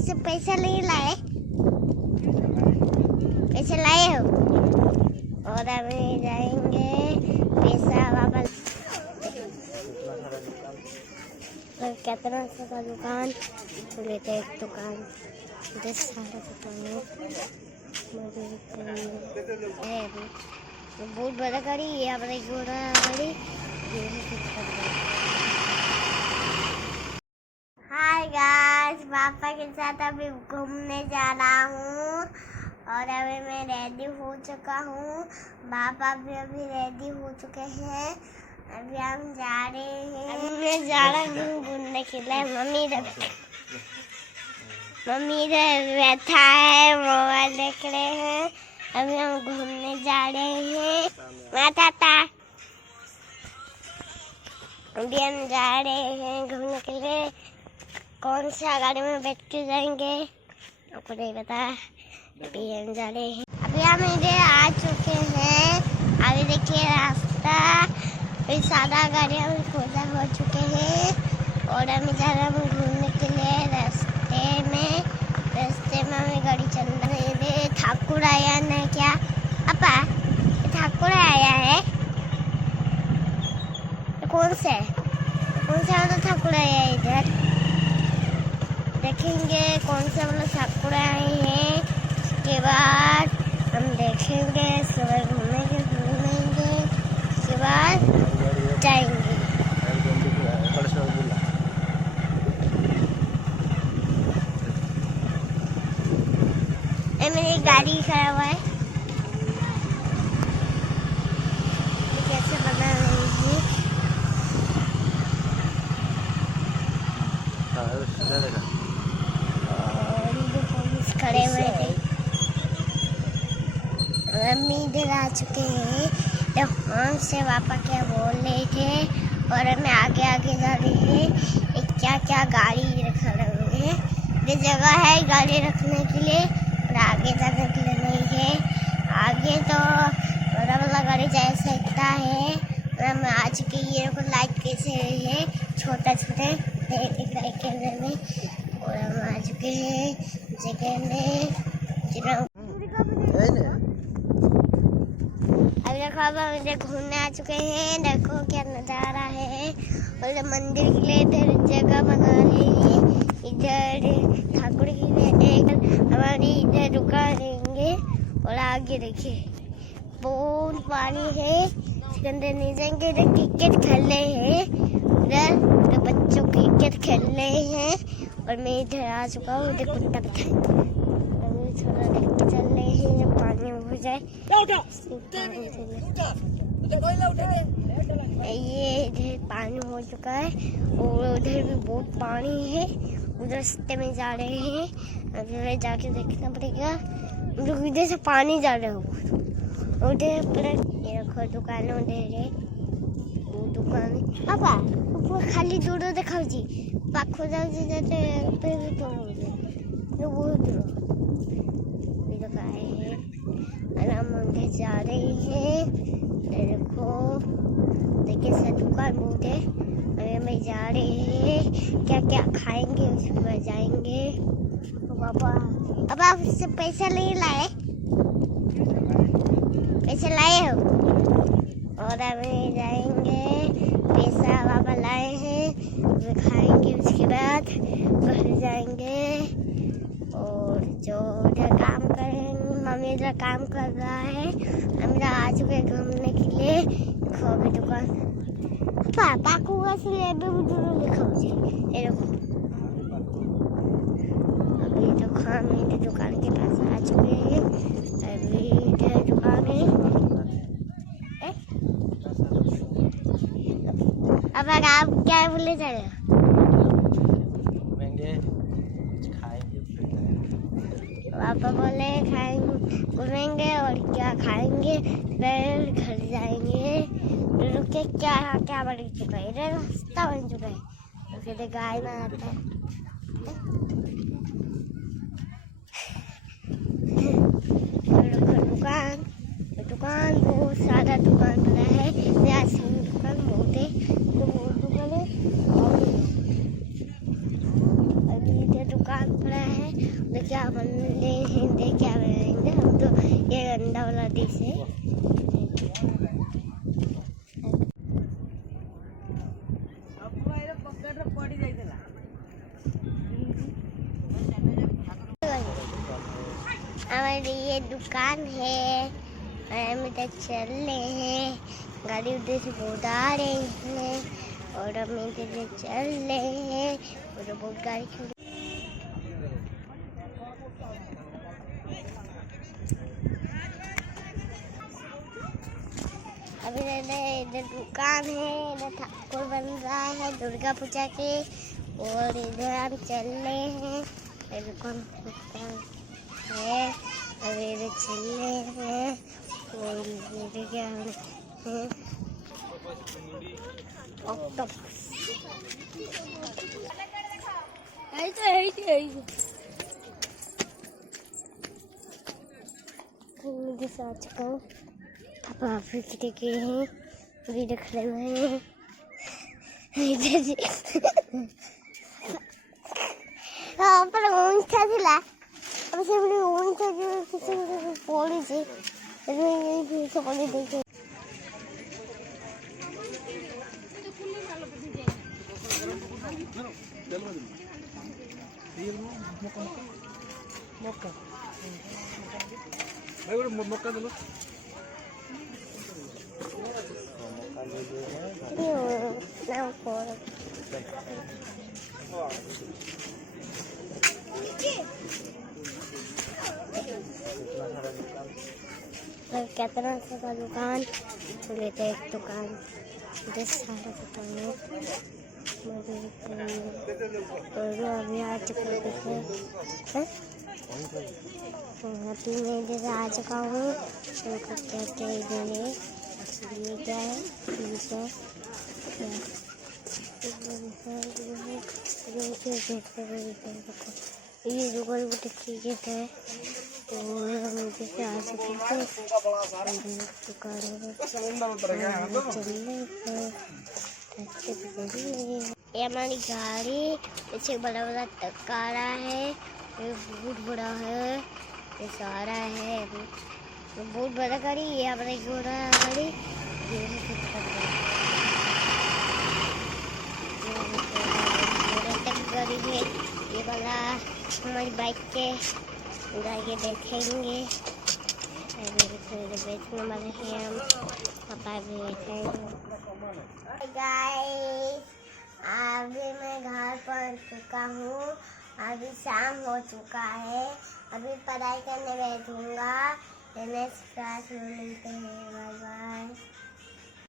से पैसा नहीं लाए, पैसे लाए हो और अभी जाएंगे पैसा वापस। कितना सारा दुकान लेते, एक दुकान 10 सारा दुकान है। बहुत बड़ा गाड़ी है, यहाँ पर एक बड़ा गाड़ी। हाय गाइस, पापा के साथ अभी घूमने जा रहा हूँ और अभी मैं रेडी हो चुका हूँ। पापा भी अभी रेडी हो चुके हैं। अभी हम जा रहे हैं। अभी मैं जा रहा हूँ घूमने के लिए। मम्मी बैठा है, मोबाइल देख रहे हैं। अभी हम घूमने जा रहे हैं। अभी हम जा रहे हैं घूमने के लिए। कौन सा गाड़ी में बैठ के जाएंगे आपको नहीं पता। अभी हम जा रहे हैं। अभी हम इधर आ चुके हैं। अभी देखिए रास्ता, फिर सारा गाड़ियाँ खोजा हो चुके हैं और हम जा रहे हैं घूमने के लिए। रास्ते में हमें गाड़ी चल रही है। ठाकुर आया ना क्या अपा? ठाकुर आया है। कौन से वाला ठाकुर आया है? इधर देखेंगे कौन से वाला ठाकुर आए हैं। उसके बाद हम देखेंगे, सुबह घूमेंगे। उसके बाद जाएंगे। मेरी गाड़ी खड़ा हुआ है। कैसे बना रही पुलिस खड़े हुए थे। मम्मी इधर आ चुके हैं। तो हमसे पापा क्या बोल रहे थे और हमें आगे आगे जा रहे हैं। क्या क्या गाड़ी रखा रहे हैं। ये जगह है गाड़ी रखने के लिए और आगे जाने के लिए नहीं है। आगे तो बड़ा वाला गाड़ी जा सकता है। और हम आ चुके हैं। ये को लाइट कैसे है, छोटा छोटे कैमरे में। और हम आ चुके हैं जगह में। अभी देखो, अब हम इधर घूमने आ चुके हैं। देखो क्या नज़ारा है। और मंदिर के लिए इधर जगह बना रहे हैं। इधर ठाकुर के लिए हमारी इधर रुका रहेंगे। और आगे देखिए बहुत पानी है, इसके अंदर नहीं जाएंगे। इधर क्रिकेट खेल रहे हैं। इधर बच्चों क्रिकेट खेल रहे हैं और मैं इधर आ चुका हूँ। इधर कुत्ता बैठा है। थोड़ा देख के चल रहे हैं जब पानी हो जाए। ये इधर पानी हो चुका है और उधर भी बहुत पानी है। उधर रास्ते में जा रहे हैं। अभी जाके देखना पड़ेगा। उधर से पानी जा रहा है उधर पर। ये रखो दुकान उधर है, वो दुकान पापा ऊपर खाली दूर दिखाओ जी। पाखो जाओ जी जाते पे भी तो बहुत दूर आए हैं। हम उधर जा रहे हैं। देखो देखिए सब दुकान बहुत है। अभी हम जा रहे हैं। क्या क्या खाएंगे उसके बाद जाएंगे। पापा उससे पैसा नहीं लाए, पैसे लाए हो और अभी जाएंगे पैसा पापा लाए हैं। खाएंगे उसके बाद घर जाएंगे। और जो उधर काम करेंगे, मम्मी इधर काम कर रहा है। हम इधर आ चुके घूमने के लिए। देखो अभी दुकान पापा को लिखा मुझे। अभी देखो हम इधर दुकान के पास आ चुके हैं। अभी इधर दुकान है। अब आप क्या बोले जा रहे हो? पापा बोले खाएंगे, घूमेंगे और क्या खाएंगे, फिर घर जाएंगे। रुके क्या क्या बन चुका है, इधर रास्ता बन चुका है। तो फिर गाय बनाता है। दुकान बहुत सारा दुकान बना है। दुकान बहुत है, तो बहुत दुकान है। और अभी इधर दुकान खुला है। तो क्या बने क्या बनाएंगे हम तो। ये अंडा वाला डिश है। हमारी ये दुकान है और हम इधर चल रहे हैं। गाड़ी उधर से बहुत आ रही है और हम इधर चल रहे हैं और बहुत गाड़ी खड़ी। अभी इधर दुकान है, इधर ठाकुर बन रहा है दुर्गा पूजा के और इधर हम चल रहे हैं। दुकान है अभी इधर चल रहे हैं और इधर क्या है ऑक्टोपस। मुझे आ चुका हूँ। अब आप देखे हैं अभी रख रहे हैं पर ऊँचा थिला अब से बड़ी ऊँचा जो किसी को पड़ी थी ये भी सब पड़ी देखे। मौका दे लो। कितना सारा दुकान लेते एक दुकान जिस सारा दुकान है अभी आ चुका है। अभी मैं इधर आ चुका हूँ। उनको कहते हैं इधर ये क्या है ये दुकान बहुत तरीके से है और हम इधर आ चुके हैं दुकान ये हमारी गाड़ी पीछे बड़ा बड़ा ट्रक आ रहा है। ये बहुत बड़ा है, ये सारा है बहुत बड़ा गाड़ी। ये हमारा घोड़ा गाड़ी गाड़ी है ये वाला हमारी बाइक के जाके देखेंगे। बेचने वाले हैं हम पापा भी बैठेंगे। गाइस अभी मैं घर पर चुका हूँ। अभी शाम हो चुका है। अभी पढ़ाई करने बैठूंगा। नेक्स्ट क्लास में मिलते हैं।